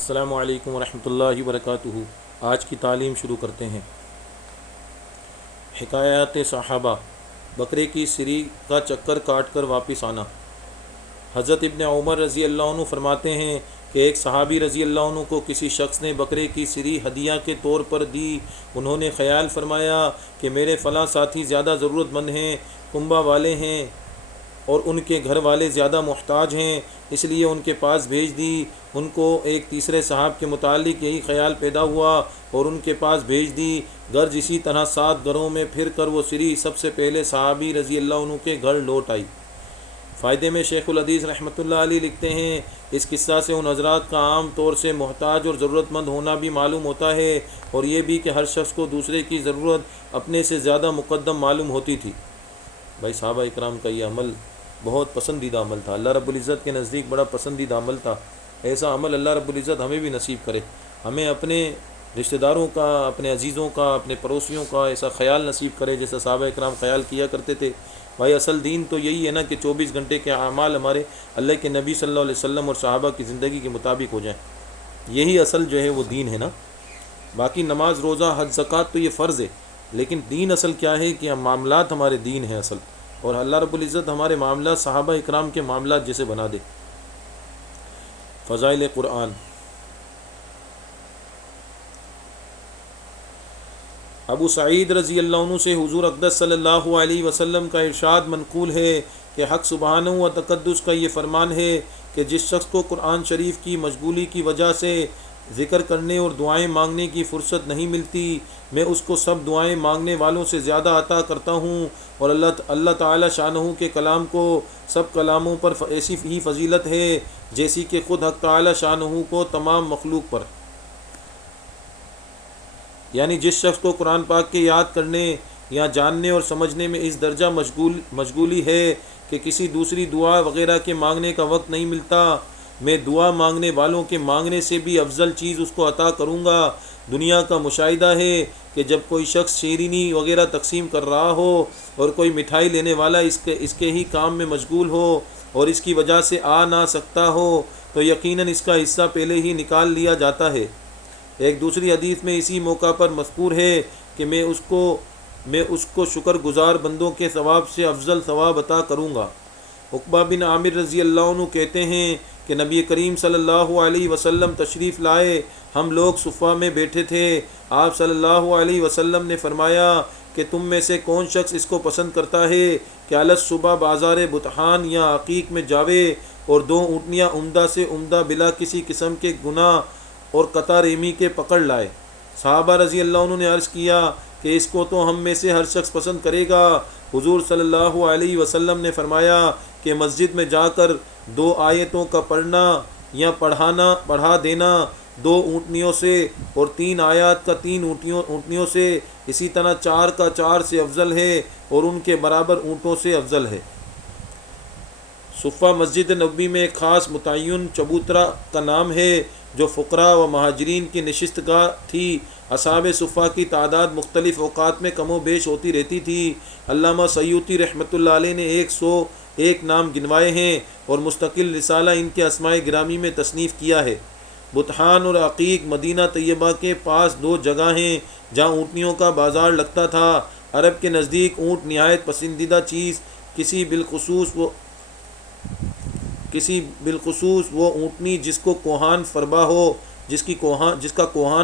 السلام علیکم ورحمۃ اللہ وبرکاتہ۔ آج کی تعلیم شروع کرتے ہیں۔ حکایات صحابہ، بکرے کی سری کا چکر کاٹ کر واپس آنا۔ حضرت ابن عمر رضی اللہ عنہ فرماتے ہیں کہ ایک صحابی رضی اللہ عنہ کو کسی شخص نے بکرے کی سری ہدیہ کے طور پر دی۔ انہوں نے خیال فرمایا کہ میرے فلاں ساتھی زیادہ ضرورت مند ہیں، کنبہ والے ہیں اور ان کے گھر والے زیادہ محتاج ہیں، اس لیے ان کے پاس بھیج دی۔ ان کو ایک تیسرے صاحب کے متعلق یہی خیال پیدا ہوا اور ان کے پاس بھیج دی۔ غرض اسی طرح 7 گھروں میں پھر کر وہ سری سب سے پہلے صحابی رضی اللہ عنہ کے گھر لوٹ آئی۔ فائدے میں شیخ الحدیث رحمۃ اللہ علیہ لکھتے ہیں، اس قصہ سے ان حضرات کا عام طور سے محتاج اور ضرورت مند ہونا بھی معلوم ہوتا ہے، اور یہ بھی کہ ہر شخص کو دوسرے کی ضرورت اپنے سے زیادہ مقدم معلوم ہوتی تھی۔ بھائی صحابہ اکرام کا یہ عمل بہت پسندیدہ عمل تھا، اللہ رب العزت کے نزدیک بڑا پسندیدہ عمل تھا۔ ایسا عمل اللہ رب العزت ہمیں بھی نصیب کرے، ہمیں اپنے رشتہ داروں کا، اپنے عزیزوں کا، اپنے پڑوسیوں کا ایسا خیال نصیب کرے جیسا صحابہ اکرام خیال کیا کرتے تھے۔ بھائی اصل دین تو یہی ہے نا کہ 24 گھنٹے کے اعمال ہمارے اللہ کے نبی صلی اللہ علیہ وسلم اور صحابہ کی زندگی کے مطابق ہو جائیں، یہی اصل جو ہے وہ دین ہے نا۔ باقی نماز، روزہ، حج، زکوٰۃ تو یہ فرض ہے، لیکن دین اصل کیا ہے کہ معاملات ہمارے دین ہیں اصل، اور اللہ رب العزت ہمارے معاملات صحابہ اکرام کے معاملات جیسے بنا دے۔ فضائل قرآن۔ ابو سعید رضی اللہ عنہ سے حضور اقدس صلی اللہ علیہ وسلم کا ارشاد منقول ہے کہ حق سبحانہ و تقدس کا یہ فرمان ہے کہ جس شخص کو قرآن شریف کی مشغولی کی وجہ سے ذکر کرنے اور دعائیں مانگنے کی فرصت نہیں ملتی، میں اس کو سب دعائیں مانگنے والوں سے زیادہ عطا کرتا ہوں، اور اللہ تعالی شانہ کے کلام کو سب کلاموں پر ایسی ہی فضیلت ہے جیسی کہ خود حق تعالی شانہ کو تمام مخلوق پر۔ یعنی جس شخص کو قرآن پاک کے یاد کرنے یا جاننے اور سمجھنے میں اس درجہ مشغولی ہے کہ کسی دوسری دعا وغیرہ کے مانگنے کا وقت نہیں ملتا، میں دعا مانگنے والوں کے مانگنے سے بھی افضل چیز اس کو عطا کروں گا۔ دنیا کا مشاہدہ ہے کہ جب کوئی شخص شیرینی وغیرہ تقسیم کر رہا ہو اور کوئی مٹھائی لینے والا اس کے ہی کام میں مشغول ہو اور اس کی وجہ سے آ نہ سکتا ہو تو یقیناً اس کا حصہ پہلے ہی نکال لیا جاتا ہے۔ ایک دوسری حدیث میں اسی موقع پر مذکور ہے کہ میں اس کو شکر گزار بندوں کے ثواب سے افضل ثواب عطا کروں گا۔ عقبہ بن عامر رضی اللہ عنہ کہتے ہیں کہ نبی کریم صلی اللہ علیہ وسلم تشریف لائے، ہم لوگ صفہ میں بیٹھے تھے، آپ صلی اللہ علیہ وسلم نے فرمایا کہ تم میں سے کون شخص اس کو پسند کرتا ہے کہ الص صبح بازار بطحان یا عقیق میں جاوے اور 2 اونٹنیاں عمدہ سے عمدہ بلا کسی قسم کے گناہ اور قطع ریمی کے پکڑ لائے۔ صحابہ رضی اللہ عنہ نے عرض کیا کہ اس کو تو ہم میں سے ہر شخص پسند کرے گا۔ حضور صلی اللہ علیہ وسلم نے فرمایا کہ مسجد میں جا کر 2 آیتوں کا پڑھنا یا پڑھا دینا 2 اونٹنیوں سے اور 3 آیات کا 3 اونٹنیوں سے، اسی طرح 4 کا 4 سے افضل ہے اور ان کے برابر اونٹوں سے افضل ہے۔ صفہ مسجد نبوی میں ایک خاص متعین چبوترا کا نام ہے جو فقراء و مہاجرین کی نشست گاہ تھی۔ اصحاب صفہ کی تعداد مختلف اوقات میں کم و بیش ہوتی رہتی تھی۔ علامہ سیوطی رحمۃ اللہ علیہ نے 101 نام گنوائے ہیں اور مستقل رسالہ ان کے اسماء گرامی میں تصنیف کیا ہے۔ بطحان اور عقیق مدینہ طیبہ کے پاس 2 جگہ ہیں جہاں اونٹنیوں کا بازار لگتا تھا۔ عرب کے نزدیک اونٹ نہایت پسندیدہ چیز، کسی بالخصوص وہ اونٹنی جس کا کوہان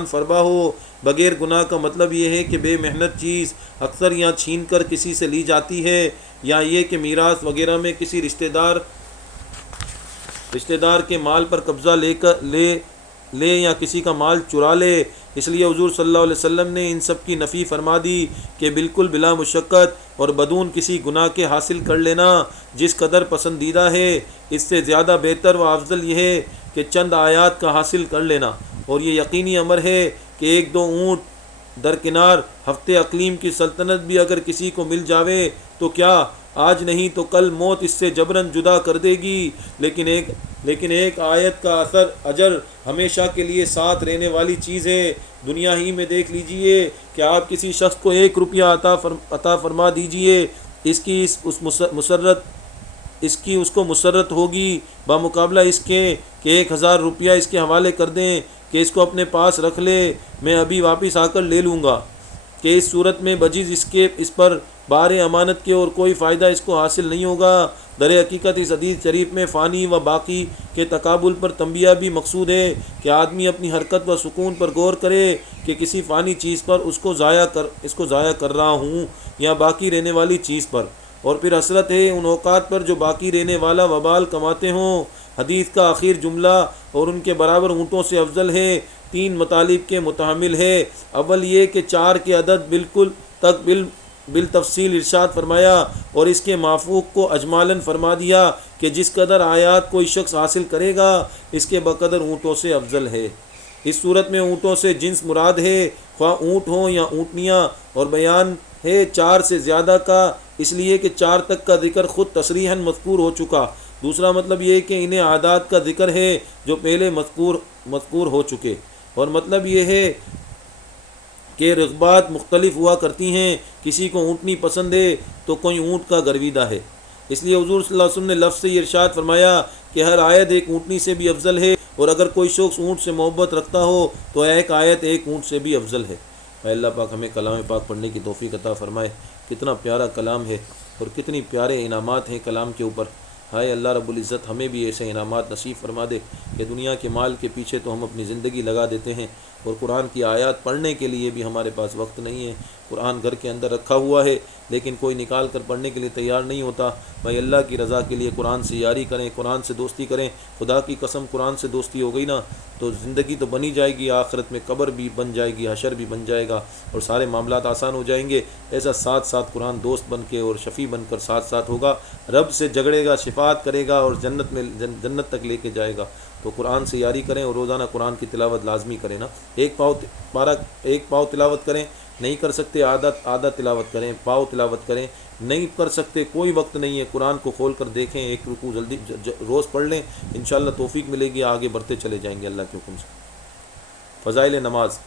فربا ہو۔ بغیر گناہ کا مطلب یہ ہے کہ بے محنت چیز اکثر یا چھین کر کسی سے لی جاتی ہے، یا یہ کہ میراث وغیرہ میں کسی رشتہ دار کے مال پر قبضہ لے یا کسی کا مال چرا لے۔ اس لیے حضور صلی اللہ علیہ وسلم نے ان سب کی نفی فرما دی کہ بالکل بلا مشقت اور بدون کسی گناہ کے حاصل کر لینا جس قدر پسندیدہ ہے، اس سے زیادہ بہتر و افضل یہ ہے کہ چند آیات کا حاصل کر لینا، اور یہ یقینی امر ہے کہ 1-2 اونٹ درکنار ہفتے اقلیم کی سلطنت بھی اگر کسی کو مل جاوے تو کیا آج نہیں تو کل موت اس سے جبراً جدا کر دے گی، لیکن ایک آیت کا اجر ہمیشہ کے لیے ساتھ رہنے والی چیز ہے۔ دنیا ہی میں دیکھ لیجئے کہ آپ کسی شخص کو 1 روپیہ عطا فرما دیجئے، اس کی اس کی اس کو مسرت ہوگی بمقابلہ اس کے کہ 1000 روپیہ اس کے حوالے کر دیں کہ اس کو اپنے پاس رکھ لے، میں ابھی واپس آ کر لے لوں گا، کہ اس صورت میں بجز اس پر بار امانت کے اور کوئی فائدہ اس کو حاصل نہیں ہوگا۔ در حقیقت اس حدیث شریف میں فانی و باقی کے تقابل پر تنبیہ بھی مقصود ہے کہ آدمی اپنی حرکت و سکون پر غور کرے کہ کسی فانی چیز پر اس کو ضائع کر رہا ہوں یا باقی رہنے والی چیز پر، اور پھر حسرت ہے ان اوقات پر جو باقی رہنے والا وبال کماتے ہوں۔ حدیث کا آخر جملہ اور ان کے برابر اونٹوں سے افضل ہے 3 مطالب کے متحمل ہے۔ اول یہ کہ 4 کے عدد بالتفصیل ارشاد فرمایا اور اس کے مافوق کو اجمالاً فرما دیا کہ جس قدر آیات کوئی شخص حاصل کرے گا اس کے بقدر اونٹوں سے افضل ہے۔ اس صورت میں اونٹوں سے جنس مراد ہے، خواہ اونٹ ہوں یا اونٹنیاں، اور بیان ہے 4 سے زیادہ کا، اس لیے کہ 4 تک کا ذکر خود تصریحاً مذکور ہو چکا۔ دوسرا مطلب یہ کہ انہیں عادات کا ذکر ہے جو پہلے مذکور ہو چکے، اور مطلب یہ ہے کہ رغبات مختلف ہوا کرتی ہیں، کسی کو اونٹنی پسند ہے تو کوئی اونٹ کا گرویدہ ہے۔ اس لیے حضور صلی اللہ علیہ وسلم نے لفظ سے یہ ارشاد فرمایا کہ ہر آیت ایک اونٹنی سے بھی افضل ہے، اور اگر کوئی شخص اونٹ سے محبت رکھتا ہو تو ایک آیت ایک اونٹ سے بھی افضل ہے۔ اے اللہ پاک ہمیں کلام پاک پڑھنے کی توفیق عطا فرمائے۔ کتنا پیارا کلام ہے اور کتنی پیارے انعامات ہیں کلام کے اوپر۔ ہائے اللہ رب العزت ہمیں بھی ایسے انعامات نصیب فرما دے کہ دنیا کے مال کے پیچھے تو ہم اپنی زندگی لگا دیتے ہیں، اور قرآن کی آیات پڑھنے کے لیے بھی ہمارے پاس وقت نہیں ہے۔ قرآن گھر کے اندر رکھا ہوا ہے لیکن کوئی نکال کر پڑھنے کے لیے تیار نہیں ہوتا۔ بھائی اللہ کی رضا کے لیے قرآن سے یاری کریں، قرآن سے دوستی کریں۔ خدا کی قسم قرآن سے دوستی ہو گئی نا تو زندگی تو بنی جائے گی، آخرت میں قبر بھی بن جائے گی، حشر بھی بن جائے گا، اور سارے معاملات آسان ہو جائیں گے۔ ایسا ساتھ ساتھ قرآن دوست بن کے اور شفیع بن کر ساتھ ساتھ ہوگا، رب سے جھگڑے گا، شفاعت کرے گا اور جنت تک لے کے جائے گا۔ تو قرآن سے یاری کریں اور روزانہ قرآن کی تلاوت لازمی کریں نا۔ ایک پاؤ تلاوت کریں، نہیں کر سکتے آدھا تلاوت کریں، پاؤ تلاوت کریں، نہیں کر سکتے کوئی وقت نہیں ہے، قرآن کو کھول کر دیکھیں، ایک رکوع جلدی روز پڑھ لیں، انشاءاللہ توفیق ملے گی، آگے بڑھتے چلے جائیں گے اللہ کے حکم سے۔ فضائل نماز۔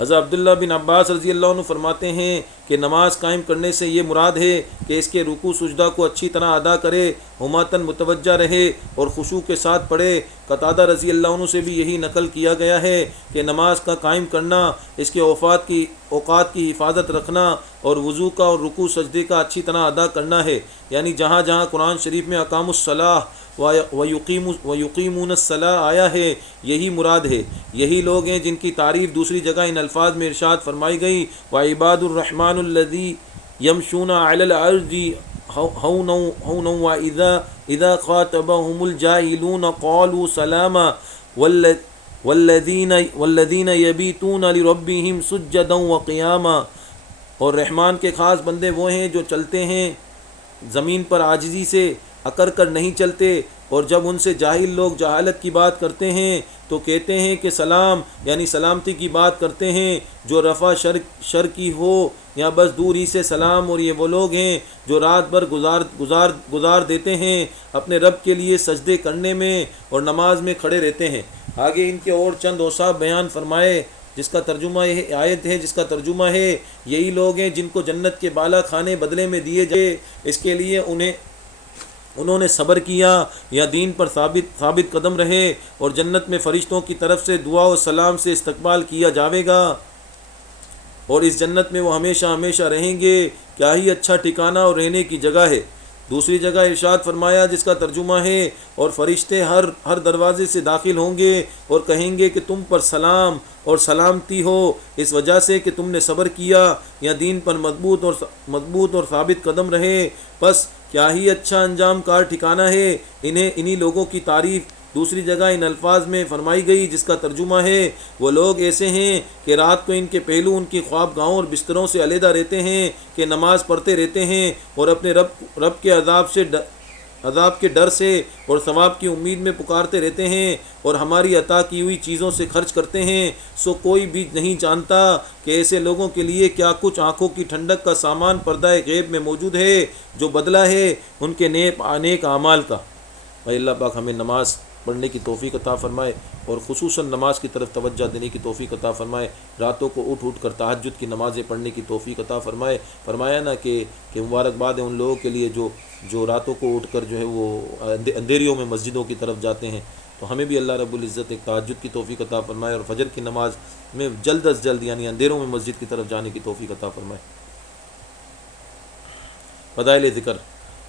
حضرت عبداللہ بن عباس رضی اللہ عنہ فرماتے ہیں کہ نماز قائم کرنے سے یہ مراد ہے کہ اس کے رکوع سجدہ کو اچھی طرح ادا کرے، ہماتن متوجہ رہے اور خشوع کے ساتھ پڑھے۔ قتادہ رضی اللہ عنہ سے بھی یہی نقل کیا گیا ہے کہ نماز کا قائم کرنا، اس کے اوقات کی حفاظت رکھنا اور وضو کا اور رکوع سجدے کا اچھی طرح ادا کرنا ہے، یعنی جہاں جہاں قرآن شریف میں اقام الصلاۃ وَيُقِيمُونَ الصَّلَاةَ آیا ہے یہی مراد ہے۔ یہی لوگ ہیں جن کی تعریف دوسری جگہ ان الفاظ میں ارشاد فرمائی گئی، وَعِبَادُ الرَّحْمَنُ الَّذِي يَمْشُونَ عَلَى الْأَرْضِ هَوْنًا وَإِذَا خَاطَبَهُمُ الْجَاهِلُونَ قَالُوا سَلَامًا وَالَّذِينَ يَبِيتُونَ لِرَبِّهِمْ سُجَّدًا وَقِيَامًا۔ اور رحمان کے خاص بندے وہ ہیں جو چلتے ہیں زمین پر عاجزی سے، اکڑ کر نہیں چلتے، اور جب ان سے جاہل لوگ جہالت کی بات کرتے ہیں تو کہتے ہیں کہ سلام، یعنی سلامتی کی بات کرتے ہیں جو رفع شر کی ہو یا بس دور ہی سے سلام۔ اور یہ وہ لوگ ہیں جو رات بھر گزار دیتے ہیں اپنے رب کے لیے سجدے کرنے میں اور نماز میں کھڑے رہتے ہیں۔ آگے ان کے اور چند اوصاف بیان فرمائے جس کا ترجمہ یہ آیت ہے، جس کا ترجمہ ہے یہی لوگ ہیں جن کو جنت کے بالا کھانے بدلے میں دیے جائے، اس کے لیے انہوں نے صبر کیا یا دین پر ثابت قدم رہے، اور جنت میں فرشتوں کی طرف سے دعا و سلام سے استقبال کیا جاوے گا، اور اس جنت میں وہ ہمیشہ ہمیشہ رہیں گے۔ کیا ہی اچھا ٹھکانہ اور رہنے کی جگہ ہے۔ دوسری جگہ ارشاد فرمایا جس کا ترجمہ ہے، اور فرشتے ہر دروازے سے داخل ہوں گے اور کہیں گے کہ تم پر سلام اور سلامتی ہو، اس وجہ سے کہ تم نے صبر کیا یا دین پر مضبوط اور ثابت قدم رہے۔ بس کیا ہی اچھا انجام کار ٹھکانہ ہے۔ انہی لوگوں کی تعریف دوسری جگہ ان الفاظ میں فرمائی گئی جس کا ترجمہ ہے، وہ لوگ ایسے ہیں کہ رات کو ان کے پہلو ان کی خواب گاہوں اور بستروں سے علیحدہ رہتے ہیں، کہ نماز پڑھتے رہتے ہیں اور اپنے رب کے عذاب کے ڈر سے اور ثواب کی امید میں پکارتے رہتے ہیں، اور ہماری عطا کی ہوئی چیزوں سے خرچ کرتے ہیں۔ سو کوئی بھی نہیں جانتا کہ ایسے لوگوں کے لیے کیا کچھ آنکھوں کی ٹھنڈک کا سامان پردہ غیب میں موجود ہے، جو بدلہ ہے ان کے نیک اعمال کا۔ اے اللہ پاک ہمیں نماز پڑھنے کی توفیق عطا فرمائے اور خصوصاً نماز کی طرف توجہ دینے کی توفیق عطا فرمائے، راتوں کو اٹھ کر تہجد کی نمازیں پڑھنے کی توفیق عطا فرمائے۔ فرمایا نا کہ مبارکباد ہے ان لوگوں کے لیے جو راتوں کو اٹھ کر جو ہے وہ اندھیریوں میں مسجدوں کی طرف جاتے ہیں، تو ہمیں بھی اللہ رب العزت ایک تہجد کی توفیق عطا فرمائے اور فجر کی نماز میں جلد از جلد یعنی اندھیروں میں مسجد کی طرف جانے کی توفیق عطا فرمائے۔ فضائل ذکر۔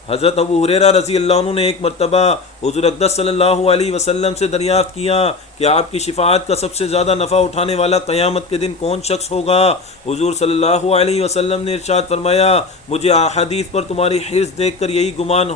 حضرت ابو ہریرہ رضی اللہ عنہ نے ایک مرتبہ حضور اقدس صلی اللہ علیہ وسلم سے دریافت کیا کہ آپ کی شفاعت کا سب سے زیادہ نفع اٹھانے والا قیامت کے دن کون شخص ہوگا؟ حضور صلی اللہ علیہ وسلم نے ارشاد فرمایا، مجھے احادیث پر تمہاری حرص دیکھ کر یہی گمان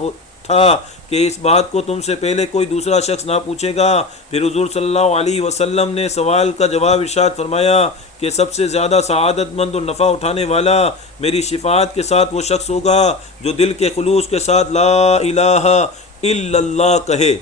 تھا کہ اس بات کو تم سے پہلے کوئی دوسرا شخص نہ پوچھے گا۔ پھر حضور صلی اللہ علیہ وسلم نے سوال کا جواب ارشاد فرمایا کہ سب سے زیادہ سعادت مند اور نفع اٹھانے والا میری شفاعت کے ساتھ وہ شخص ہوگا جو دل کے خلوص کے ساتھ لا الہ الا اللہ کہے۔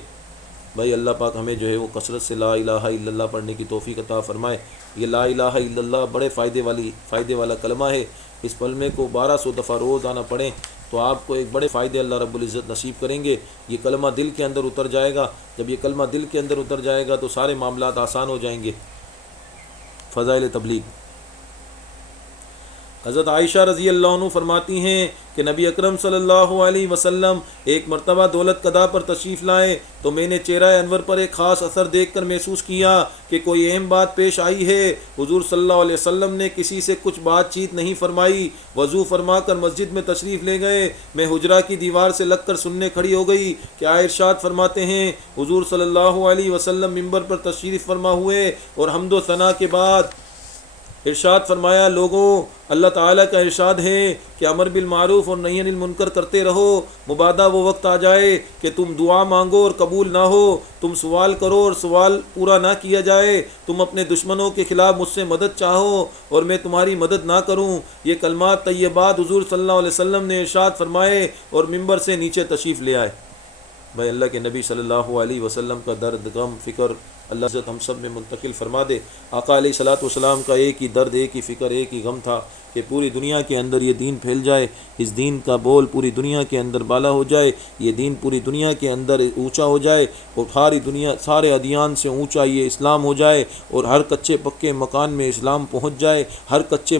بھائی اللہ پاک ہمیں جو ہے وہ کثرت سے لا الہ الا اللہ پڑھنے کی توفیق عطا فرمائے۔ یہ لا الہ الا اللہ بڑے فائدے والا کلمہ ہے۔ اس کلمے کو 1200 دفعہ روزانہ پڑھیں تو آپ کو ایک بڑے فائدے اللہ رب العزت نصیب کریں گے۔ یہ کلمہ دل کے اندر اتر جائے گا، جب یہ کلمہ دل کے اندر اتر جائے گا تو سارے معاملات آسان ہو جائیں گے۔ فضائل تبلیغ۔ حضرت عائشہ رضی اللہ عنہ فرماتی ہیں کہ نبی اکرم صلی اللہ علیہ وسلم ایک مرتبہ دولت قضا پر تشریف لائے تو میں نے چہرہ انور پر ایک خاص اثر دیکھ کر محسوس کیا کہ کوئی اہم بات پیش آئی ہے۔ حضور صلی اللہ علیہ وسلم نے کسی سے کچھ بات چیت نہیں فرمائی، وضو فرما کر مسجد میں تشریف لے گئے۔ میں حجرہ کی دیوار سے لگ کر سننے کھڑی ہو گئی کہ ارشاد فرماتے ہیں حضور صلی اللہ علیہ وسلم منبر پر تشریف فرما ہوئے اور حمد و ثنا کے بعد ارشاد فرمایا، لوگوں اللہ تعالیٰ کا ارشاد ہے کہ امر بالمعروف اور نہی عن المنکر کرتے رہو، مبادا وہ وقت آ جائے کہ تم دعا مانگو اور قبول نہ ہو، تم سوال کرو اور سوال پورا نہ کیا جائے، تم اپنے دشمنوں کے خلاف مجھ سے مدد چاہو اور میں تمہاری مدد نہ کروں۔ یہ کلمات طیبات حضور صلی اللہ علیہ وسلم نے ارشاد فرمائے اور منبر سے نیچے تشریف لے آئے۔ بھائی اللہ کے نبی صلی اللہ علیہ وسلم کا درد، غم، فکر اللہ عزت ہم سب میں منتقل فرما دے۔ آقا علیہ الصلوۃ والسلام کا ایک ہی درد، ایک ہی فکر، ایک ہی غم تھا کہ پوری دنیا کے اندر یہ دین پھیل جائے، اس دین کا بول پوری دنیا کے اندر بالا ہو جائے، یہ دین پوری دنیا کے اندر اونچا ہو جائے اور ساری دنیا، سارے ادیان سے اونچا یہ اسلام ہو جائے اور ہر کچے پکے مکان میں اسلام پہنچ جائے، ہر کچے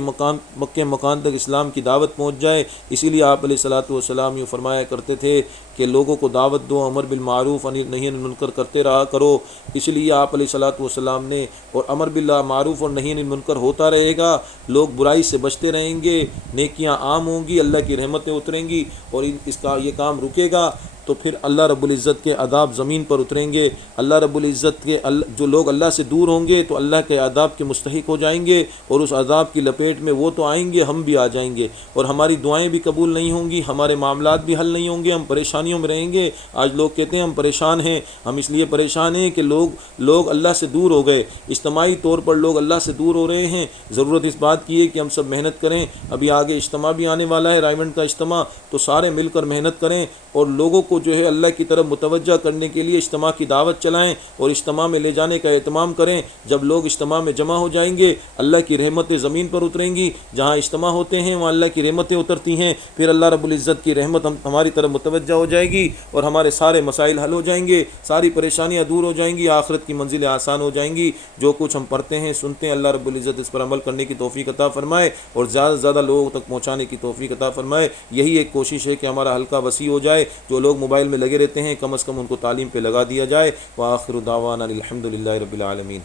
پکے مکان تک اسلام کی دعوت پہنچ جائے۔ اسی لیے آپ علیہ الصلوۃ والسلام یہ فرمایا کرتے تھے کہ لوگوں کو دعوت دو، امر بالمعروف نہی عن المنکر کرتے رہا کرو۔ اس لیے آپ علیہ الصلوۃ والسلام نے اور امر بالمعروف اور نہی عن المنکر ہوتا رہے گا، لوگ برائی سے بچتے رہیں گے، نیکیاں عام ہوں گی، اللہ کی رحمتیں اتریں گی اور اس کا یہ کام رکے گا تو پھر اللہ رب العزت کے عذاب زمین پر اتریں گے۔ اللہ رب العزت کے جو لوگ اللہ سے دور ہوں گے تو اللہ کے عذاب کے مستحق ہو جائیں گے اور اس عذاب کی لپیٹ میں وہ تو آئیں گے، ہم بھی آ جائیں گے اور ہماری دعائیں بھی قبول نہیں ہوں گی، ہمارے معاملات بھی حل نہیں ہوں گے، ہم پریشانیوں میں رہیں گے۔ آج لوگ کہتے ہیں ہم پریشان ہیں، ہم اس لیے پریشان ہیں کہ لوگ اللہ سے دور ہو گئے، اجتماعی طور پر لوگ اللہ سے دور ہو رہے ہیں۔ ضرورت اس بات کی ہے کہ ہم سب محنت کریں۔ ابھی آگے اجتماع بھی آنے والا ہے، رائمنڈ کا اجتماع، تو سارے مل کر محنت کریں اور لوگوں کو جو ہے اللہ کی طرف متوجہ کرنے کے لیے اجتماع کی دعوت چلائیں اور اجتماع میں لے جانے کا اہتمام کریں۔ جب لوگ اجتماع میں جمع ہو جائیں گے اللہ کی رحمتیں زمین پر اتریں گی، جہاں اجتماع ہوتے ہیں وہاں اللہ کی رحمتیں اترتی ہیں، پھر اللہ رب العزت کی رحمت ہماری طرف متوجہ ہو جائے گی اور ہمارے سارے مسائل حل ہو جائیں گے، ساری پریشانیاں دور ہو جائیں گی، آخرت کی منزلیں آسان ہو جائیں گی۔ جو کچھ ہم پڑھتے ہیں سنتے ہیں اللہ رب العزت اس پر عمل کرنے کی توفیق عطا فرمائے اور زیادہ سے زیادہ لوگوں تک پہنچانے کی توفیق عطا فرمائے۔ یہی ایک کوشش ہے کہ ہمارا حلقہ وسیع ہو جائے، جو لوگ موبائل میں لگے رہتے ہیں کم از کم ان کو تعلیم پہ لگا دیا جائے۔ وآخر دعوانا الحمد للہ رب العالمین۔